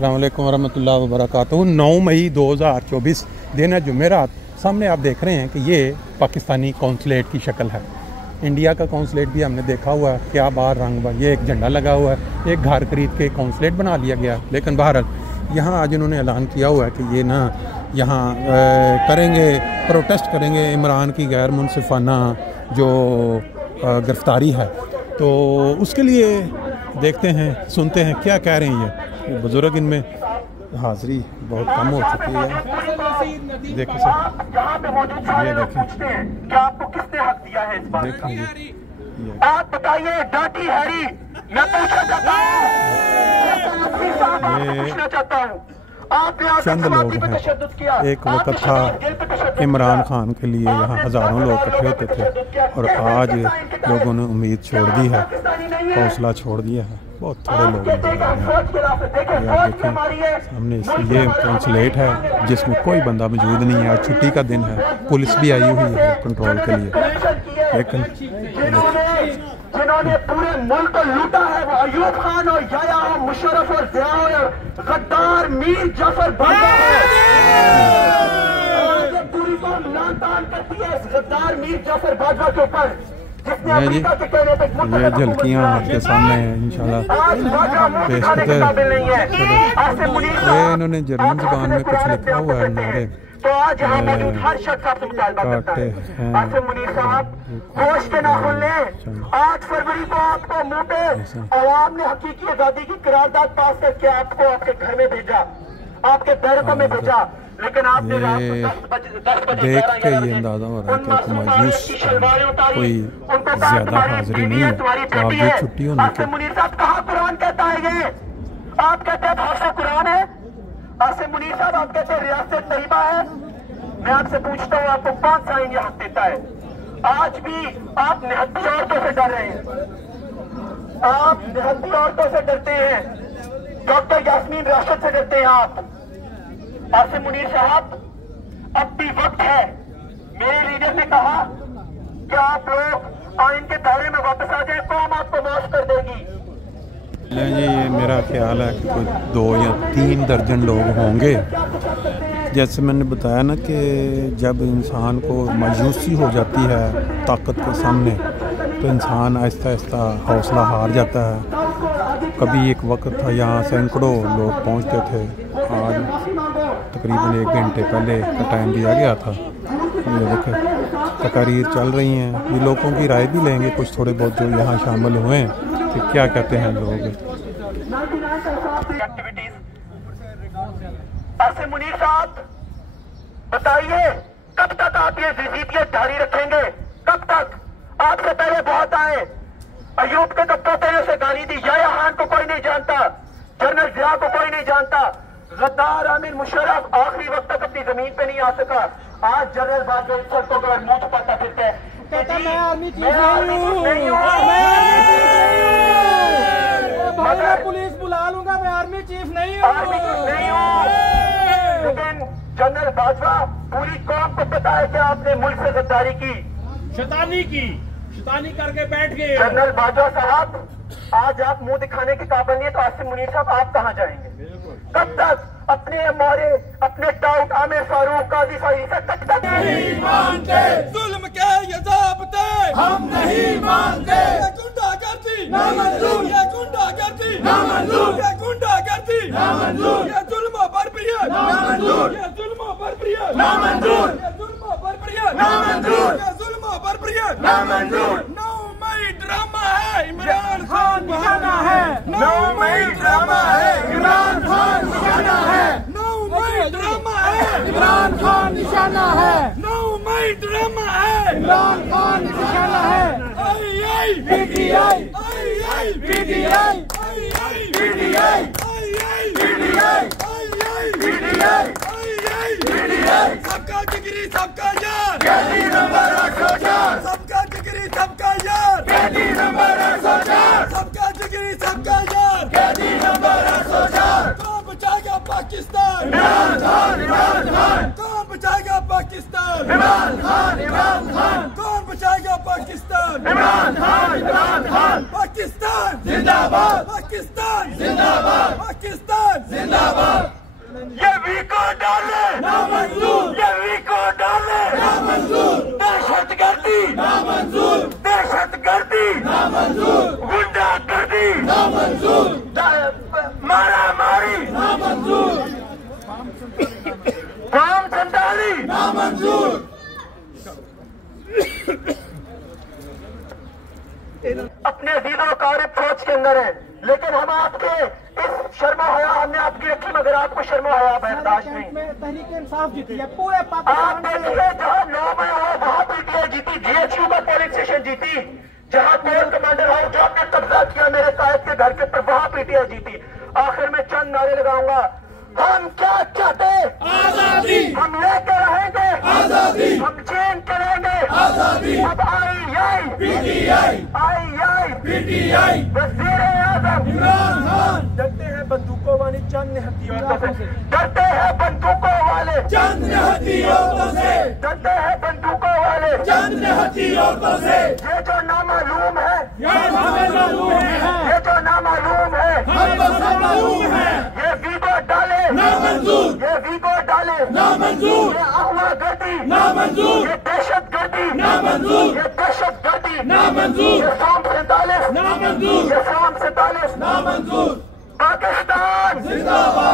अस्सलाम वालेकुम वरहमतुल्लाहि वबरकातुहू। 9 मई 2024 दिन है जुमेरात। सामने आप देख रहे हैं कि ये पाकिस्तानी कौंसलेट की शक्ल है। इंडिया का कौंसलेट भी हमने देखा हुआ है, क्या बाहर रंग बा, ये एक झंडा लगा हुआ है, एक घर खरीद के कौंसलेट बना लिया गया। लेकिन बहरहाल यहाँ आज इन्होंने ऐलान किया हुआ है कि ये ना यहाँ करेंगे, प्रोटेस्ट करेंगे इमरान की गैर मुनसिफाना जो गिरफ्तारी है। तो उसके लिए देखते हैं, सुनते हैं क्या कह रहे हैं ये बुजुर्ग। इनमें हाज़री बहुत कम हो चुकी है। देखें सर, ये देखें, आपको किसने हक दिया है इस बात का? देखें आप बताइए डाटी हैरी, मैं पूछना चाहता हूँ चंद लोग हैं। एक वक्त था इमरान खान के लिए यहाँ हज़ारों लोग इकट्ठे होते थे और आज लोगों ने उम्मीद छोड़ दी है, हौसला छोड़ दिया है। बहुत थोड़े लोग नजर आ रहे हैं। आप देखें सामने ये कौंसलेट है जिसमें कोई बंदा मौजूद नहीं है। आज छुट्टी का दिन है, पुलिस भी आई हुई है कंट्रोल के लिए। लेकिन जिन्होंने पूरे मुल्क को लूटा है वो अयूब खान और याया और मुशर्रफ और ज़िया और गद्दार मीर जाफर बाजवा है। पूरी कौम लान-तान करती है इस गद्दार मीर जाफर बाजवा के ऊपर। ये झलकियाँ आपके सामने हैं, इंशाल्लाह पेश करते हैं। ये इन्होंने जर्मन ज़बान में कुछ लिखा हुआ है, नारे तो आज यहाँ मौजूद हर शख्स आपसे मुतालबा करता है। आसिम मुनीर साहब, होश के नाखून लें। 8 फरवरी को आपको मुंह पे अवाम ने हकीकी आजादी की करारदाद पास करके आपको आपके घर में भेजा, आपके बैरकों में भेजा। लेकिन आपने देख के ये अंदाजा हो रहा है कि मायूस कोई ज्यादा हाजिरी नहीं है, बावजूद छुट्टी होने के। मुनीर साहब, कहाँ कुरान कहता है ये? आप कहते हैं भाषा कुरान है। आसिम मुनीर साहब, आप कहते हैं रियासत तैयबा है। मैं आपसे पूछता हूँ, आपको कौन सा आईन हक देता है? आज भी आप निहत्ती औरतों से डर रहे हैं, आप निहत्ती औरतों से डरते हैं, डॉक्टर यास्मीन राशिद से डरते हैं आप। आसिम मुनीर साहब, अब भी वक्त है। मेरे लीडर ने कहा कि आप लोग आइन के दायरे में वापस आ जाए, कौम आपको माफ कर देगी। जी, ये मेरा ख्याल है कि कोई 2 या 3 दर्जन लोग होंगे। जैसे मैंने बताया ना कि जब इंसान को मायूसी हो जाती है ताकत के सामने तो इंसान आहिस्ता आहिस्ता हौसला हार जाता है। कभी एक वक्त था यहाँ सैकड़ों लोग पहुँचते थे, आज तकरीबन 1 घंटे पहले का टाइम दिया गया था। ये देखें तकारीर चल रही हैं, ये लोगों की राय भी लेंगे कुछ थोड़े बहुत जो यहाँ शामिल हुए हैं कि क्या कहते हैं लोग। आसिम मुनीर साहब, बताइए कब तक आप ये जिद्दियत जारी रखेंगे? कब तक? आपसे पहले बहुत आए, अयूब के पोते ने उसे गाली दी, याया खान को कोई नहीं जानता, जनरल ज़िया को कोई नहीं जानता, गद्दार आमिर मुशर्रफ आखिरी वक्त तक अपनी जमीन पे नहीं आ सका। आज जनरल बाजवा सड़कों पर मुंह छुपाता फिरता है। मैं पुलिस बुला लूंगा, मैं आर्मी चीफ नहीं हूँ। लेकिन जनरल बाजवा, पूरी कौम को पता है कि आपने मुल्क से गद्दारी की, शैतानी करके बैठ गए। जनरल बाजवा साहब, आज आप मुंह दिखाने के काबिल नहीं है, तो आसिम मुनीर साहब आप कहाँ जाएंगे? कब तक अपने हमारे अपने टाउट आमिर फारूक काजी फारी से कब तक नहीं मानते? जुल्म के ये ज़ाब्ते हम नहीं मानते। ये गुंडागर्दी नामंजूर, ये गुंडागर्दी नामंजूर, ये गुंडागर्दी नामंजूर, ये जुल्म बर्बरियत नामंजूर, ये जुल्म बर्बरियत नामंजूर, ये जुल्म बर्बरियत नामंजूर, ये जुल्म बर्बरियत नामंजूर। 9 मई ड्रामा है, इमरान खान निशाना है। 9 मई ड्रामा है, इमरान खान निशाना है। 9 मई ड्रामा है, इमरान खान निशाना है। 9 मई ड्रामा है, इमरान खान निशाना है। आई आई पीटीआई, आई आई पीटीआई, आई आई पीटीआई, आई आई पीटीआई, आई आई पीटीआई, आई आई पीटीआई। सबका जिगरी सबका यार, कैदी नंबर 804। सबका जिगरी सबका यार, कैदी नंबर 804। सबका जिगरी सबका यार, कैदी नंबर 804। कौन बचाएगा पाकिस्तान? इमरान खान, इमरान खान। कौन बचाएगा पाकिस्तान? इमरान खान, इमरान खान। कौन बचाएगा पाकिस्तान? इमरान खान, इमरान खान। पाकिस्तान जिंदाबाद, पाकिस्तान जिंदाबाद, पाकिस्तान जिंदाबाद। یہ ویکو ڈالے نامنظور، یہ ویکو ڈالے نامنظور، دہشت گردی نامنظور، دہشت گردی نامنظور، غنڈہ گردی نامنظور، مارا ماری نامنظور، قوم سنتالی نامنظور۔ اپنے عزیز و اقارب فوج کے اندر ہیں، لیکن ہم آپ کے اس شرم و حیا ہم نے آپ کی رکھی، مگر آپ کو شرم و حیا برداشت نہیں۔ تحریک انصاف جیتی ہے پورے آپ پاکستان دیکھیے جہاں 9 مئی ہو وہاں پی ٹی آئی جیتی، جی ایچ یو کا پولنگ اسٹیشن جیتی، جہاں کور کمانڈر ہاؤس جو آپ نے قبضہ کیا میرے قائد کے گھر کے پر وہاں پی ٹی آئی جیتی۔ آخر میں چند نعرے لگاؤں گا، ہم کیا چاہتے؟ آزادی، ہم لے کے رہیں گے آزادی، ہم چین کے رہیں گے آزادی، اب آئی آئی P T I, I I P T I, وزیر اعظم عمران خان۔ ڈرتے ہیں بندوقوں والی چند ہتھیاروں سے، ڈرتے ہیں بندوقوں والے چند نہتی عورتوں سے، ڈرتے ہیں بندوقوں والے چند نہتی عورتوں سے، یہ جو نامعلوم ہے، یہ ہمیں معلوم ہے، یہ جو نامعلوم ہے، ہم بس معلوم ہے، یہ ویگو ڈالے نامنظور، یہ ویگو ڈالے نامنظور، یہ اغوا گردی نامنظور، یہ دہشت گردی نامنظور، یہ دہشت گردی نامنظور، یہ فارم 47 نامنظور، یہ فارم 47 نامنظور، پاکستان زندہ باد۔